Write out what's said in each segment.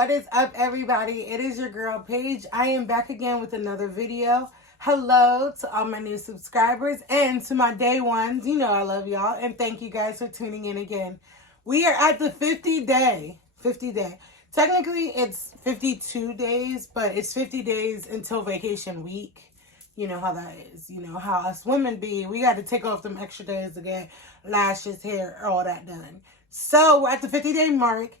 What is up, everybody? It is your girl Paige. I am back again with another video. Hello to all my new subscribers and to my day ones. You know I love y'all, and thank you guys for tuning in again. We are at the 50 day. Technically it's 52 days, but it's 50 days until vacation week. You know how that is. You know how us women be. We got to take off them extra days to get lashes, hair, all that done. So we're at the 50-day mark.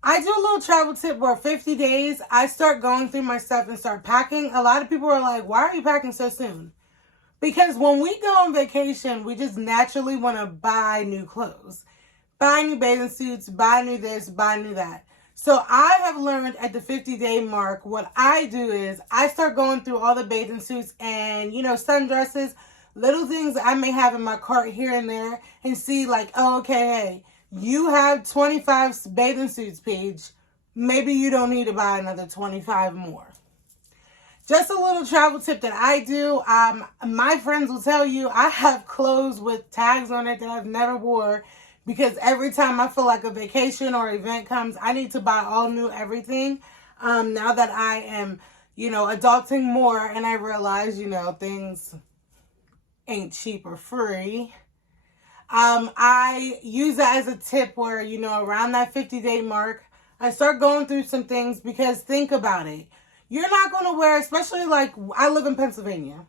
I do a little travel tip where 50 days, I start going through my stuff and start packing. A lot of people are like, why are you packing so soon? Because when we go on vacation, we just naturally want to buy new clothes. Buy new bathing suits, buy new this, buy new that. So I have learned at the 50-day mark, what I do is I start going through all the bathing suits and, you know, sundresses, little things I may have in my cart here and there and see like, oh, okay, hey, you have 25 bathing suits, Paige. Maybe you don't need to buy another 25 more. Just a little travel tip that I do. My friends will tell you I have clothes with tags on it that I've never wore because every time I feel like a vacation or event comes, I need to buy all new everything. Now that I am, you know, adulting more and I realize, you know, things ain't cheap or free. I use that as a tip where, you know, around that 50-day mark, I start going through some things because think about it. You're not going to wear, especially like I live in Pennsylvania.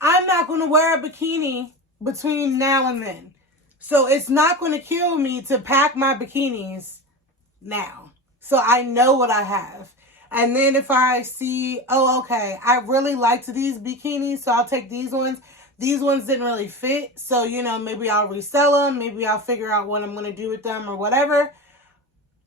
I'm not going to wear a bikini between now and then. So it's not going to kill me to pack my bikinis now. So I know what I have. And then if I see, oh, okay, I really liked these bikinis, so I'll take these ones. These ones didn't really fit. So, you know, maybe I'll resell them. Maybe I'll figure out what I'm going to do with them or whatever.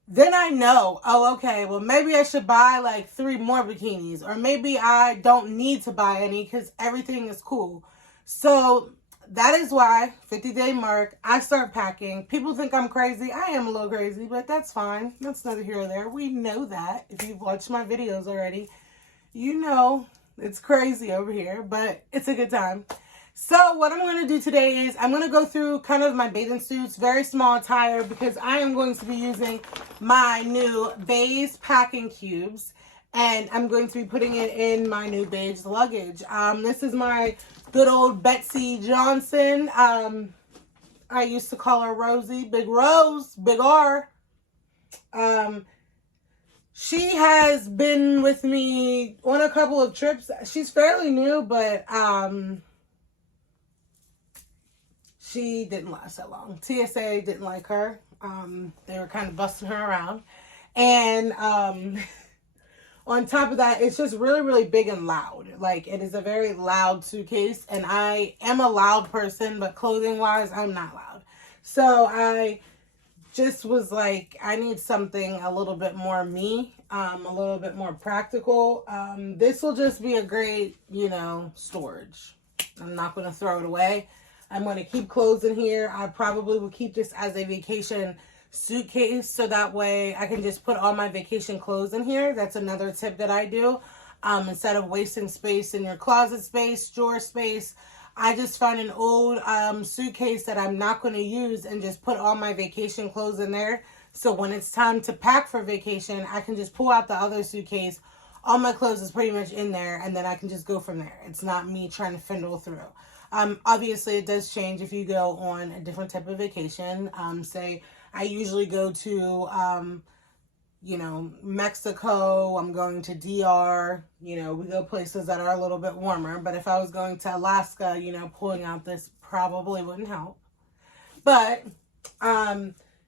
Then I know, oh, okay, well, maybe I should buy like 3 more bikinis. Or maybe I don't need to buy any because everything is cool. So that is why, 50-day mark, I start packing. People think I'm crazy. I am a little crazy, but that's fine. That's neither here or there. We know that. If you've watched my videos already, you know it's crazy over here, but it's a good time. So what I'm going to do today is I'm going to go through kind of my bathing suits, very small attire, because I am going to be using my new beige packing cubes. And I'm going to be putting it in my new beige luggage. This is my good old Betsy Johnson. I used to call her Rosie. Big Rose. Big R. She has been with me on a couple of trips. She's fairly new, but she didn't last that long. TSA didn't like her. They were kind of busting her around. And on top of that, it's just really, really big and loud. Like, it is a very loud suitcase. And I am a loud person, but clothing-wise, I'm not loud. So I just was like, I need something a little bit more me, a little bit more practical. This will just be a great, you know, storage. I'm not going to throw it away. I'm going to keep clothes in here. I probably will keep this as a vacation suitcase so that way I can just put all my vacation clothes in here. That's another tip that I do. Instead of wasting space in your closet space, drawer space, I just find an old suitcase that I'm not going to use and just put all my vacation clothes in there. So when it's time to pack for vacation, I can just pull out the other suitcase. All my clothes is pretty much in there, and then I can just go from there. It's not me trying to fiddle through. Obviously, it does change if you go on a different type of vacation. Say, I usually go to, you know, Mexico. I'm going to DR. You know, we go places that are a little bit warmer. But if I was going to Alaska, you know, pulling out this probably wouldn't help. But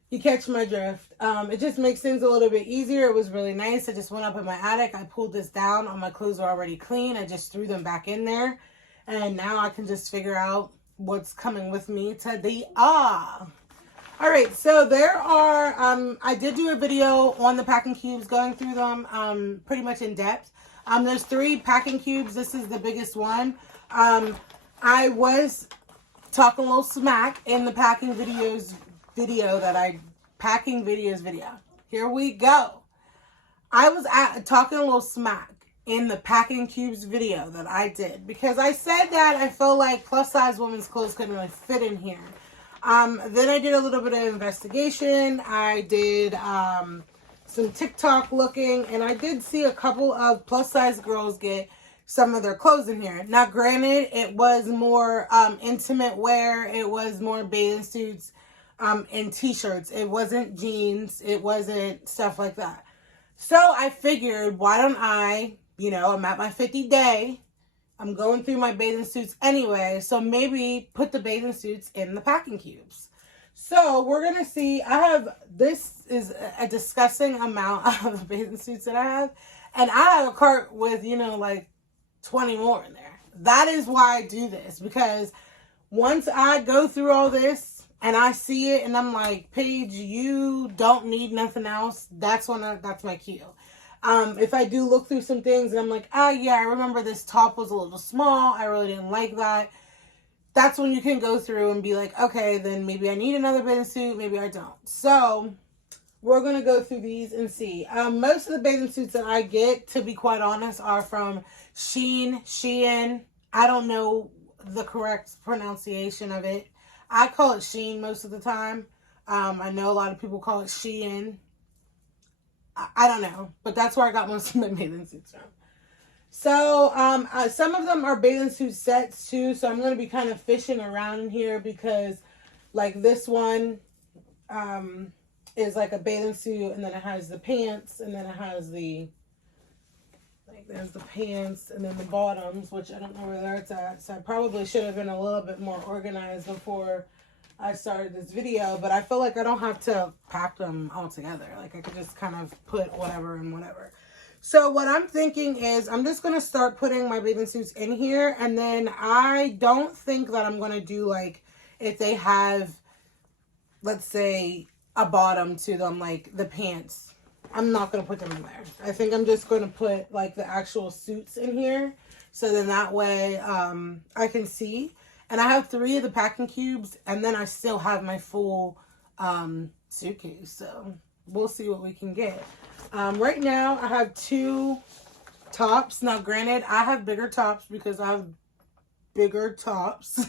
you catch my drift. It just makes things a little bit easier. It was really nice. I just went up in my attic. I pulled this down. All my clothes are already clean. I just threw them back in there. And now I can just figure out what's coming with me to the All right, so there are, I did do a video on the packing cubes, going through them pretty much in depth. There's 3 packing cubes. This is the biggest one. I was talking a little smack in the packing videos video. Here we go. I was talking a little smack in the packing cubes video that I did because I said that I felt like plus size women's clothes couldn't really fit in here. Then I did a little bit of investigation. I did some TikTok looking, and I did see a couple of plus size girls get some of their clothes in here. Now, granted, it was more intimate wear. It was more bathing suits and t-shirts. It wasn't jeans. It wasn't stuff like that. So I figured, why don't I, I'm at my 50 day. I'm going through my bathing suits anyway. So maybe put the bathing suits in the packing cubes. So we're going to see. This is a disgusting amount of bathing suits that I have. And I have a cart with, like 20 more in there. That is why I do this. Because once I go through all this and I see it and I'm like, Paige, you don't need nothing else. That's my cue. If I do look through some things and I'm like, oh yeah, I remember this top was a little small. I really didn't like that. That's when you can go through and be like, okay, then maybe I need another bathing suit. Maybe I don't. So we're going to go through these and see. Most of the bathing suits that I get, to be quite honest, are from Shein. I don't know the correct pronunciation of it. I call it Shein most of the time. I know a lot of people call it Shein. I don't know, but that's where I got most of my bathing suits from. So some of them are bathing suit sets too, so I'm going to be kind of fishing around in here because like this one is like a bathing suit, and then it has the pants, and then it has there's the pants and then the bottoms, which I don't know where that's at. So I probably should have been a little bit more organized before I started this video, but I feel like I don't have to pack them all together. Like I could just kind of put whatever and whatever. So what I'm thinking is I'm just going to start putting my bathing suits in here, and then I don't think that I'm going to do like if they have, let's say, a bottom to them, like the pants. I'm not going to put them in there. I think I'm just going to put like the actual suits in here. So then that way I can see. And I have 3 of the packing cubes, and then I still have my full suitcase. So we'll see what we can get. Right now I have 2 tops. Now granted, I have bigger tops because I have bigger tops.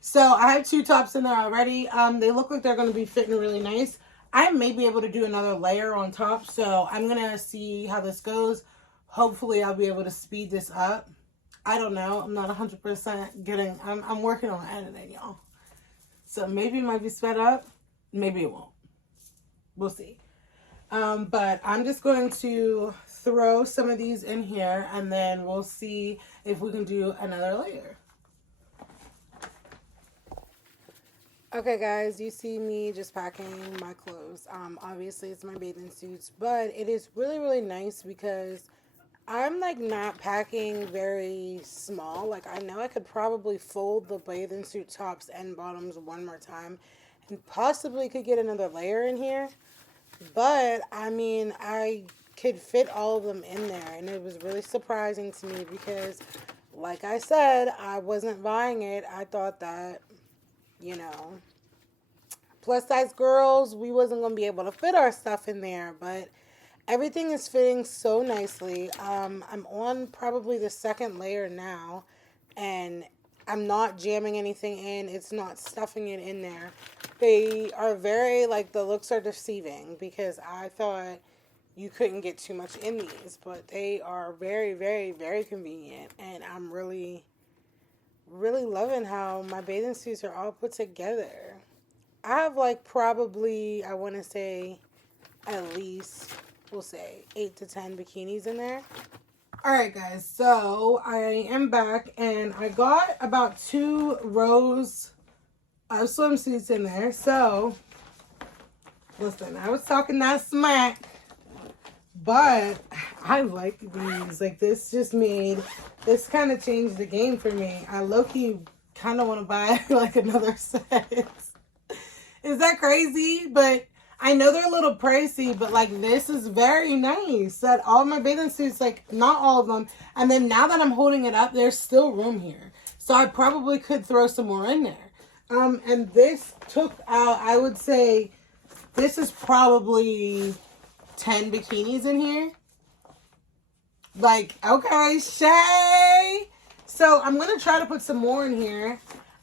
So I have 2 tops in there already. They look like they're going to be fitting really nice. I may be able to do another layer on top, so I'm going to see how this goes. Hopefully I'll be able to speed this up. I don't know. I'm not 100% getting... I'm working on editing, y'all. So maybe it might be sped up. Maybe it won't. We'll see. But I'm just going to throw some of these in here, and then we'll see if we can do another layer. Okay, guys, you see me just packing my clothes. Obviously, it's my bathing suits, but it is really, really nice because I'm, like, not packing very small. Like, I know I could probably fold the bathing suit tops and bottoms one more time and possibly could get another layer in here. But, I mean, I could fit all of them in there, and it was really surprising to me because, like I said, I wasn't buying it. I thought that, plus size girls, we wasn't going to be able to fit our stuff in there, but everything is fitting so nicely. I'm on probably the 2nd layer now, and I'm not jamming anything in. It's not stuffing it in there. They are very, the looks are deceiving because I thought you couldn't get too much in these, but they are very, very, very convenient, and I'm really, really loving how my bathing suits are all put together. I have probably, I want to say at least, we'll say 8 to 10 bikinis in there. Alright guys, so I am back and I got about 2 rows of swimsuits in there. So, listen, I was talking that smack, but I like these. This kind of changed the game for me. I low-key kind of want to buy another set. Is that crazy? But I know they're a little pricey, but this is very nice. That all my bathing suits, not all of them. And then now that I'm holding it up, there's still room here. So I probably could throw some more in there. And this took out, I would say, this is probably 10 bikinis in here. Okay, Shay. So I'm going to try to put some more in here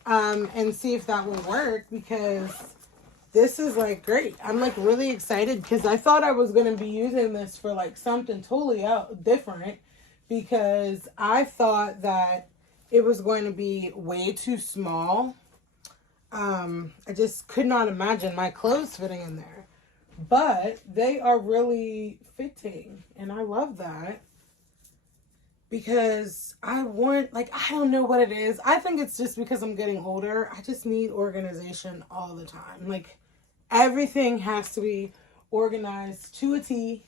and see if that will work because this is like great. I'm like really excited because I thought I was going to be using this for like something totally different, because I thought that it was going to be way too small. I just could not imagine my clothes fitting in there, but they are really fitting, and I love that. Because I want, like, I don't know what it is. I think it's just because I'm getting older. I just need organization all the time. Like, everything has to be organized to a T.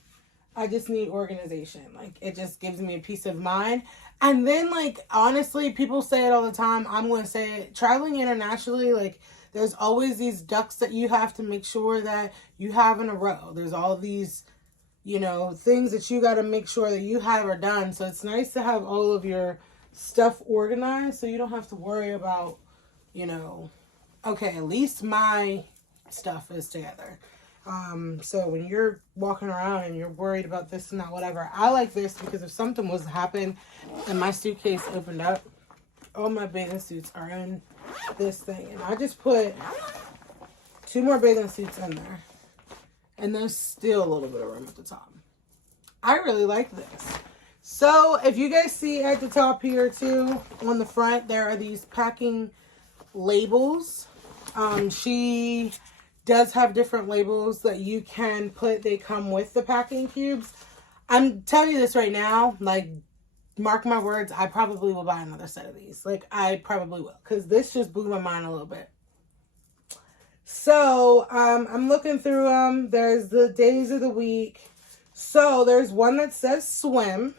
I just need organization. Like, it just gives me a peace of mind. And then, like, honestly, people say it all the time. I'm going to say it. Traveling internationally, like, there's always these ducks that you have to make sure that you have in a row. There's all these, you know, things that you got to make sure that you have are done. So it's nice to have all of your stuff organized so you don't have to worry about, you know, okay, at least my stuff is together. So when you're walking around and you're worried about this and that, whatever, I like this because if something was to happen and my suitcase opened up, all my bathing suits are in this thing. And I just put 2 more bathing suits in there. And there's still a little bit of room at the top. I really like this. So if you guys see at the top here too, on the front, there are these packing labels. She does have different labels that you can put. They come with the packing cubes. I'm telling you this right now, like, mark my words, I probably will buy another set of these. Like, I probably will. Because this just blew my mind a little bit. So, I'm looking through them. There's the days of the week. So, there's one that says swim.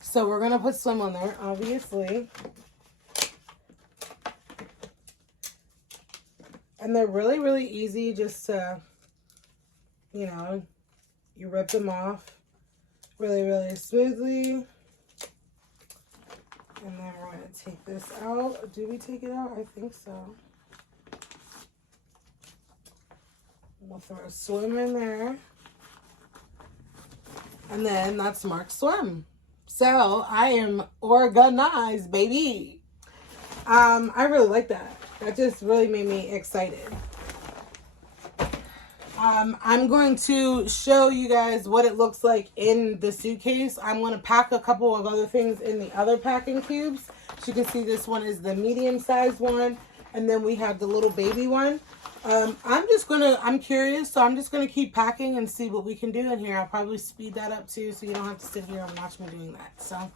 So, we're going to put swim on there, obviously. And they're really, really easy just to, you know, you rip them off really, really smoothly. And then we're going to take this out. Do we take it out? I think so. We'll throw a swim in there. And then that's marked swim. So I am organized, baby. I really like that. That just really made me excited. I'm going to show you guys what it looks like in the suitcase. I'm going to pack a couple of other things in the other packing cubes. As you can see, this one is the medium-sized one. And then we have the little baby one. I'm curious, so I'm just going to keep packing and see what we can do in here. I'll probably speed that up too, so you don't have to sit here and watch me doing that. So,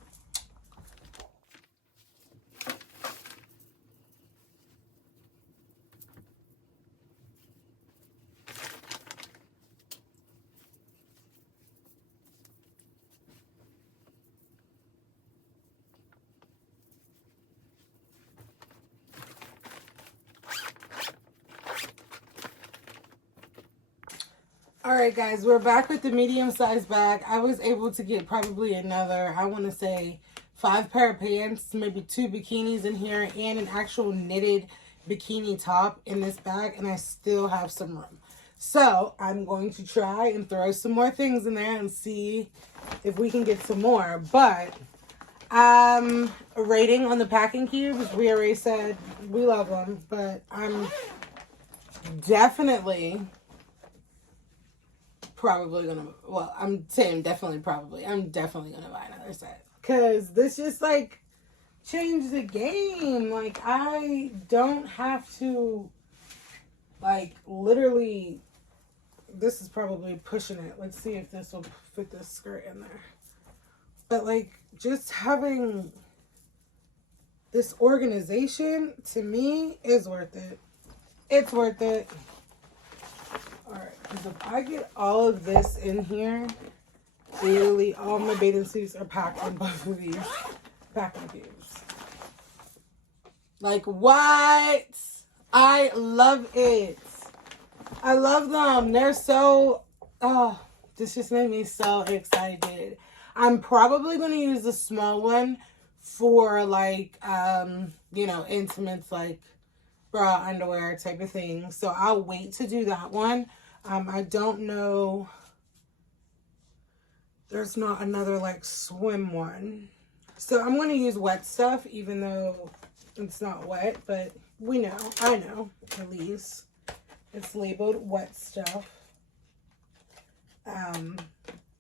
alright guys, we're back with the medium-sized bag. I was able to get probably another, I want to say, 5 pair of pants, maybe 2 bikinis in here, and an actual knitted bikini top in this bag, and I still have some room. So, I'm going to try and throw some more things in there and see if we can get some more. But, rating on the packing cubes, we already said we love them, but I'm definitely probably gonna, well, I'm saying definitely probably, I'm definitely gonna buy another set. Because this just, like, changed the game. Like, I don't have to, like, literally, this is probably pushing it. Let's see if this will fit this skirt in there. But, like, just having this organization, to me, is worth it. It's worth it. Alright, because if I get all of this in here, literally all my bathing suits are packed in both of these packing cubes. Like, what? I love it. I love them. They're so, oh, this just made me so excited. I'm probably going to use the small one for, like, you know, intimates, like bra, underwear type of thing. So I'll wait to do that one. I don't know. There's not another, like, swim one. So I'm going to use wet stuff, even though it's not wet. But we know. I know, at least. It's labeled wet stuff.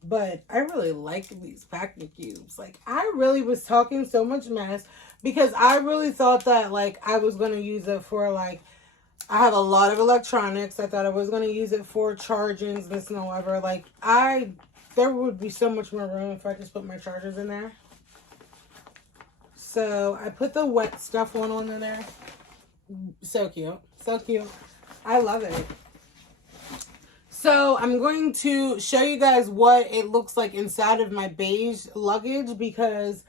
But I really like these packing cubes. Like, I really was talking so much mess because I really thought that, like, I was going to use it for, like, I have a lot of electronics. I thought I was going to use it for chargings, this and whatever. Like, there would be so much more room if I just put my chargers in there. So, I put the wet stuff one in there. So cute. So cute. I love it. So I'm going to show you guys what it looks like inside of my beige luggage because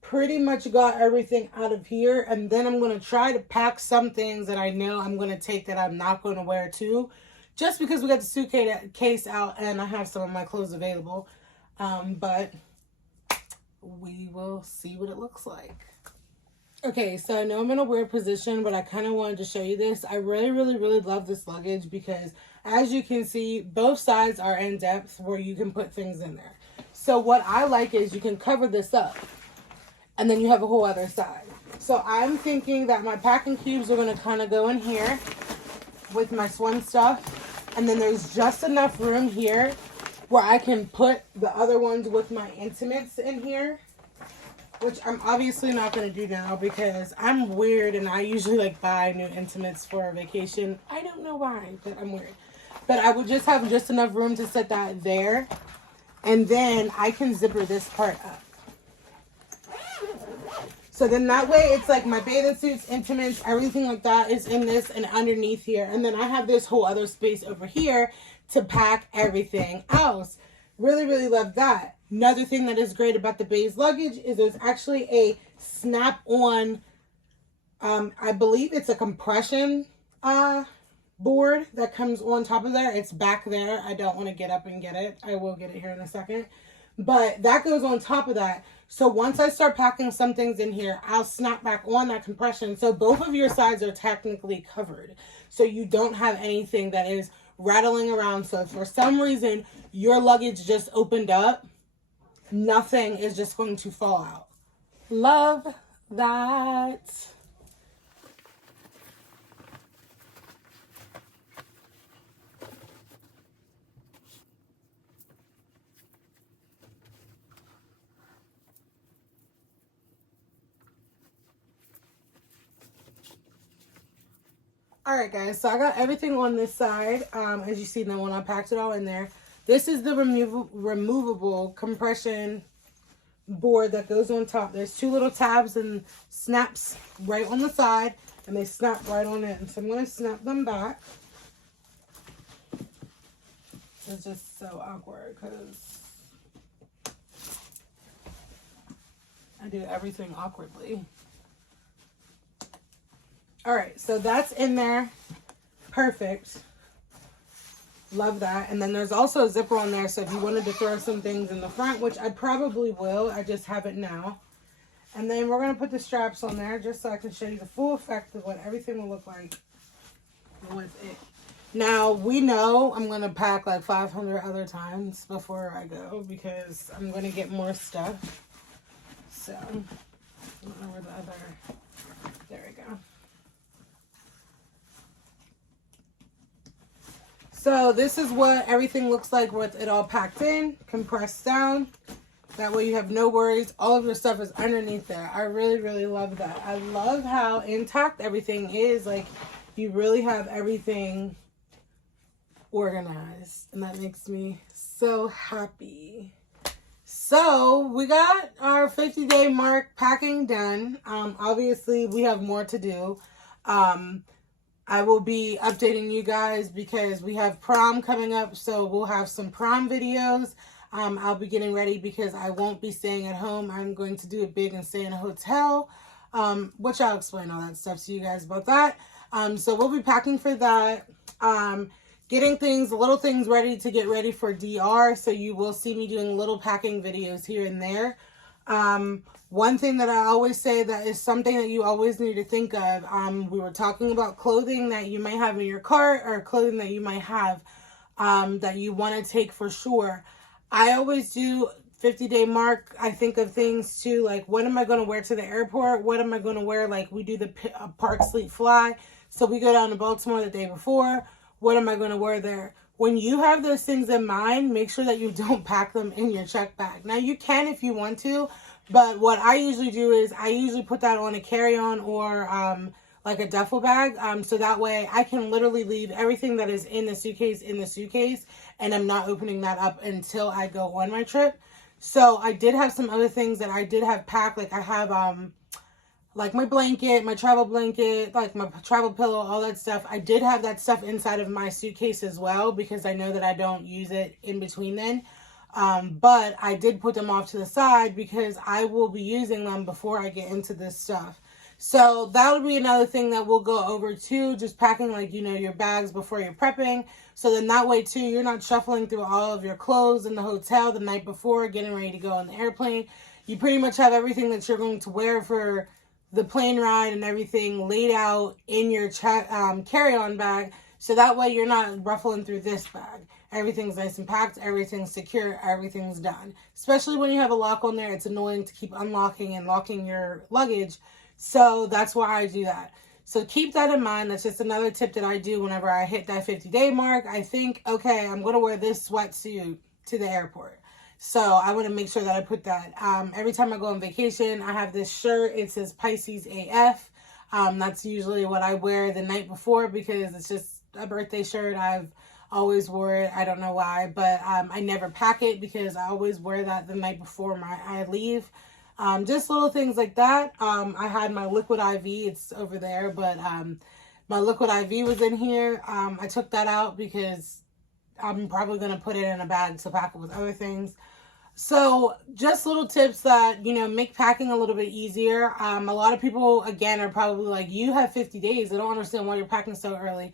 pretty much got everything out of here. And then I'm going to try to pack some things that I know I'm going to take that I'm not going to wear too. Just because we got the suitcase out and I have some of my clothes available. But we will see what it looks like. Okay, so I know I'm in a weird position, but I kind of wanted to show you this. I really, really, really love this luggage because, as you can see, both sides are in depth where you can put things in there. So what I like is you can cover this up, and then you have a whole other side. So I'm thinking that my packing cubes are going to kind of go in here with my swim stuff, and then there's just enough room here where I can put the other ones with my intimates in here. Which I'm obviously not going to do now because I'm weird and I usually like buy new intimates for a vacation. I don't know why, but I'm weird. But I would just have just enough room to set that there. And then I can zipper this part up. So then that way it's like my bathing suits, intimates, everything like that is in this and underneath here. And then I have this whole other space over here to pack everything else. Really, really love that. Another thing that is great about the beige luggage is there's actually a snap-on, I believe it's a compression board that comes on top of there. It's back there. I don't want to get up and get it. I will get it here in a second. But that goes on top of that. So once I start packing some things in here, I'll snap back on that compression. So both of your sides are technically covered. So you don't have anything that is rattling around. So if for some reason your luggage just opened up, nothing is just going to fall out. Love that. All right, guys, so I got everything on this side. As you see, now when I packed it all in there, this is the removable compression board that goes on top. There's two little tabs and snaps right on the side, and they snap right on it. And so I'm going to snap them back. It's just so awkward because I do everything awkwardly. All right, so that's in there. Perfect. Love that. And then there's also a zipper on there, so if you wanted to throw some things in the front, which I probably will, I just have it now. And then we're going to put the straps on there just so I can show you the full effect of what everything will look like with it. Now, we know I'm going to pack like 500 other times before I go because I'm going to get more stuff. So, I don't know where the other... There we go. So this is what everything looks like with it all packed in, compressed down. That way you have no worries. All of your stuff is underneath there. I really, really love that. I love how intact everything is. Like, you really have everything organized. And that makes me so happy. So we got our 50-day mark packing done. Obviously, we have more to do. I will be updating you guys because we have prom coming up, so we'll have some prom videos. I'll be getting ready because I won't be staying at home. I'm going to do it big and stay in a hotel, which I'll explain all that stuff to you guys about that. So we'll be packing for that, getting little things ready to get ready for DR, so you will see me doing little packing videos here and there. One thing that I always say that is something that you always need to think of, we were talking about clothing that you might have in your cart or clothing that you might have that you want to take for sure. I always do 50-day mark. I think of things too, like what am I going to wear to the airport? What am I going to wear? Like we do the Park Sleep Fly. So we go down to Baltimore the day before. what am I going to wear there? When you have those things in mind, make sure that you don't pack them in your check bag. Now, you can if you want to, but what I usually do is I usually put that on a carry-on or like a duffel bag. So that way I can literally leave everything that is in the suitcase, and I'm not opening that up until I go on my trip. So I did have some other things that I did have packed. Like I have like my blanket, my travel blanket, like my travel pillow, all that stuff. I did have that stuff inside of my suitcase as well because I know that I don't use it in between then. But I did put them off to the side because I will be using them before I get into this stuff. So that would be another thing that we'll go over too, just packing like, you know, your bags before you're prepping. So then that way too, you're not shuffling through all of your clothes in the hotel the night before, getting ready to go on the airplane. You pretty much have everything that you're going to wear for the plane ride and everything laid out in your carry-on bag. So that way you're not ruffling through this bag. Everything's nice and packed, everything's secure, everything's done. Especially when you have a lock on there, it's annoying to keep unlocking and locking your luggage. So that's why I do that. So keep that in mind. That's just another tip that I do whenever I hit that 50-day mark. I think, okay, I'm going to wear this sweatsuit to the airport. So I want to make sure that I put that. Every time I go on vacation, I have this shirt. It says Pisces AF. That's usually what I wear the night before because it's just a birthday shirt. I've always wore it. I don't know why, but I never pack it because I always wear that the night before I leave. Just little things like that. I had my liquid IV. It's over there, but my liquid IV was in here. I took that out because I'm probably going to put it in a bag to pack it with other things. So just little tips that, you know, make packing a little bit easier. A lot of people, again, are probably like, you have 50 days. I don't understand why you're packing so early.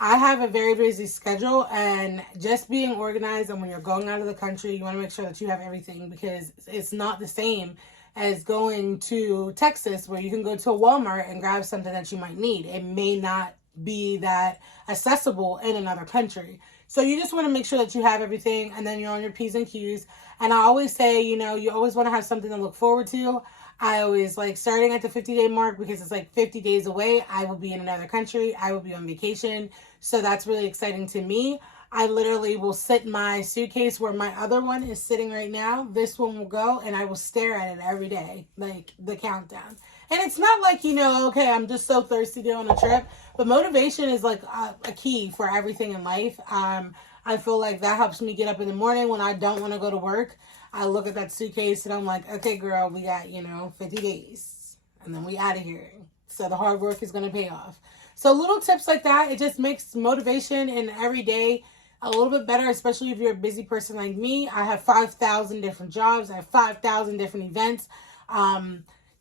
I have a very busy schedule, and just being organized, and when you're going out of the country, you want to make sure that you have everything because it's not the same as going to Texas where you can go to a Walmart and grab something that you might need. It may not be that accessible in another country. So you just want to make sure that you have everything, and then you're on your P's and Q's. And I always say, you know, you always want to have something to look forward to. I always like starting at the 50-day mark because it's like 50 days away. I will be in another country. I will be on vacation. So that's really exciting to me. I literally will sit my suitcase where my other one is sitting right now. This one will go, and I will stare at it every day, like the countdown. And it's not like, you know, okay, I'm just so thirsty to go on a trip. But motivation is like a key for everything in life. I feel like that helps me get up in the morning when I don't want to go to work. I look at that suitcase and I'm like, okay, girl, we got, 50 days. And then we out of here. So the hard work is going to pay off. So little tips like that, it just makes motivation in every day a little bit better, especially if you're a busy person like me. I have 5,000 different jobs. I have 5,000 different events.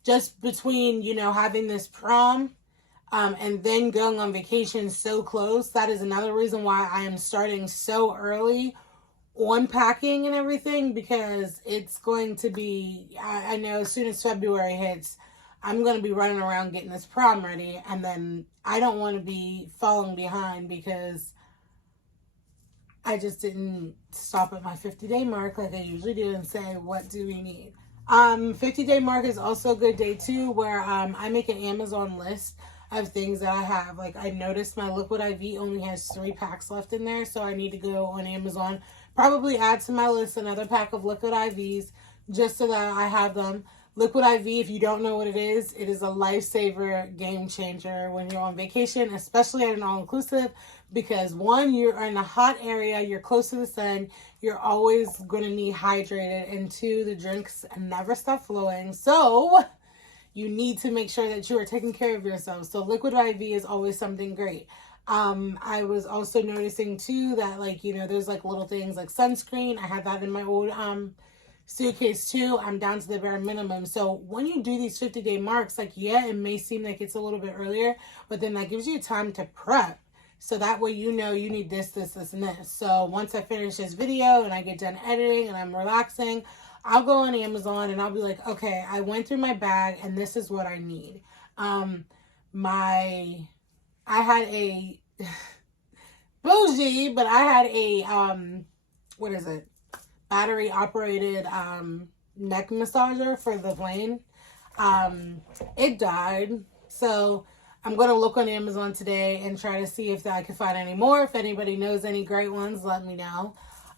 Just between, having this prom and then going on vacation so close, that is another reason why I am starting so early on packing and everything, because it's going to be, I know as soon as February hits, I'm going to be running around getting this prom ready, and then I don't want to be falling behind because I just didn't stop at my 50-day mark like I usually do and say, what do we need? 50-day mark is also a good day too, where I make an Amazon list of things that I have. Like, I noticed my Liquid IV only has 3 packs left in there, so I need to go on Amazon, probably add to my list another pack of Liquid IVs just so that I have them. Liquid IV, if you don't know what it is a lifesaver, game changer when you're on vacation, especially at an all-inclusive, because 1, you're in a hot area, you're close to the sun, you're always going to need hydrated, and 2, the drinks never stop flowing, so you need to make sure that you are taking care of yourself. So Liquid IV is always something great. I was also noticing too that, there's little things like sunscreen. I had that in my old suitcase too. I'm down to the bare minimum. So when you do these 50-day marks, it may seem like it's a little bit earlier, but then that gives you time to prep. So that way you need this, this, this, and this. So once I finish this video and I get done editing and I'm relaxing, I'll go on Amazon and I'll be like, okay, I went through my bag and this is what I need. I had a bougie, but I had a, battery operated, neck massager for the plane. It died. So I'm going to look on Amazon today and try to see if I can find any more. If anybody knows any great ones, let me know.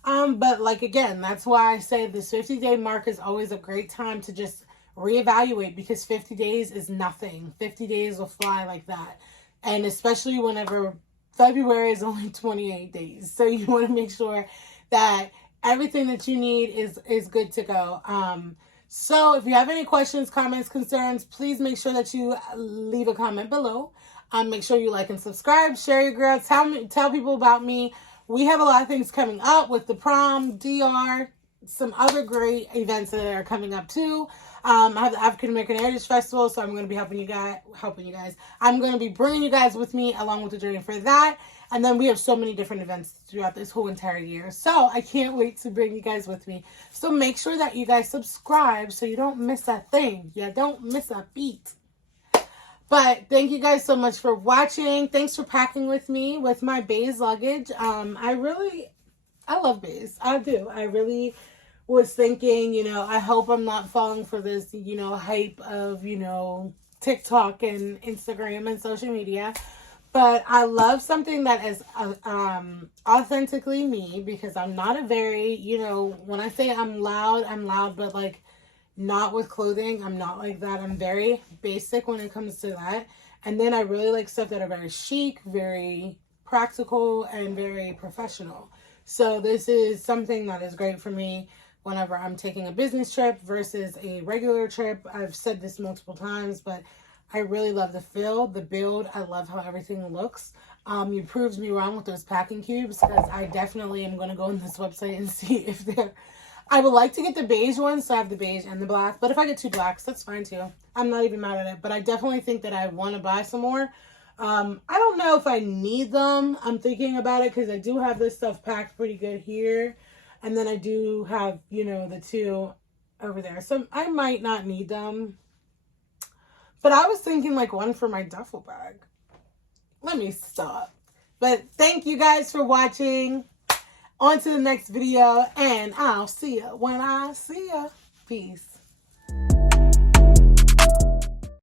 But like, again, that's why I say this 50-day mark is always a great time to just reevaluate, because 50 days is nothing. 50 days will fly like that. And especially whenever February is only 28 days. So you want to make sure that everything that you need is good to go. So if you have any questions, comments, concerns, please make sure that you leave a comment below. Make sure you like and subscribe, share your girl, tell people about me. We have a lot of things coming up with the prom, DR, some other great events that are coming up too. I have the African American Heritage Festival, so I'm going to be helping you guys. I'm going to be bringing you guys with me along with the journey for that. And then we have so many different events throughout this whole entire year. So I can't wait to bring you guys with me. So make sure that you guys subscribe so you don't miss a thing. You don't miss a beat. But thank you guys so much for watching. Thanks for packing with me with my Béis luggage. I love Béis. I do. I really was thinking, I hope I'm not falling for this, hype of, TikTok and Instagram and social media. But I love something that is authentically me, because I'm not a very, when I say I'm loud, but like not with clothing. I'm not like that. I'm very basic when it comes to that. And then I really like stuff that are very chic, very practical, and very professional. So this is something that is great for me whenever I'm taking a business trip versus a regular trip. I've said this multiple times, but I really love the feel, the build. I love how everything looks. You proved me wrong with those packing cubes, because I definitely am going to go on this website and see if they're... I would like to get the beige ones, so I have the beige and the black. But if I get 2 blacks, that's fine too. I'm not even mad at it. But I definitely think that I want to buy some more. I don't know if I need them. I'm thinking about it, because I do have this stuff packed pretty good here. And then I do have, the 2 over there. So I might not need them. But I was thinking like one for my duffel bag. Let me stop. But thank you guys for watching. On to the next video. And I'll see you when I see you. Peace.